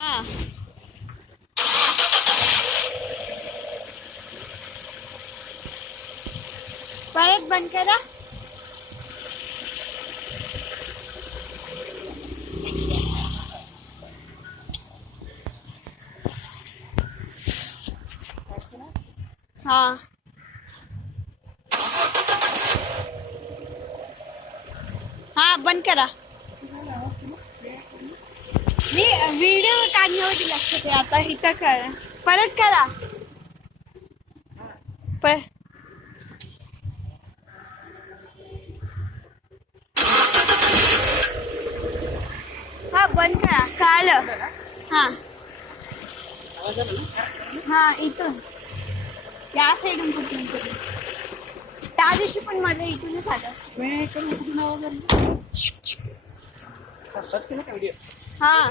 हा परत बंद करा. हा हा बंद करा. मी व्हिडिओ काढण्यावरती लक्ष दे. आता इथं करा. परत करा. पर हा बंद करा. कळालं. हा हा इथून या साईडून कुठून तरी. त्या दिवशी पण माझ्या इथूनच आलं. हा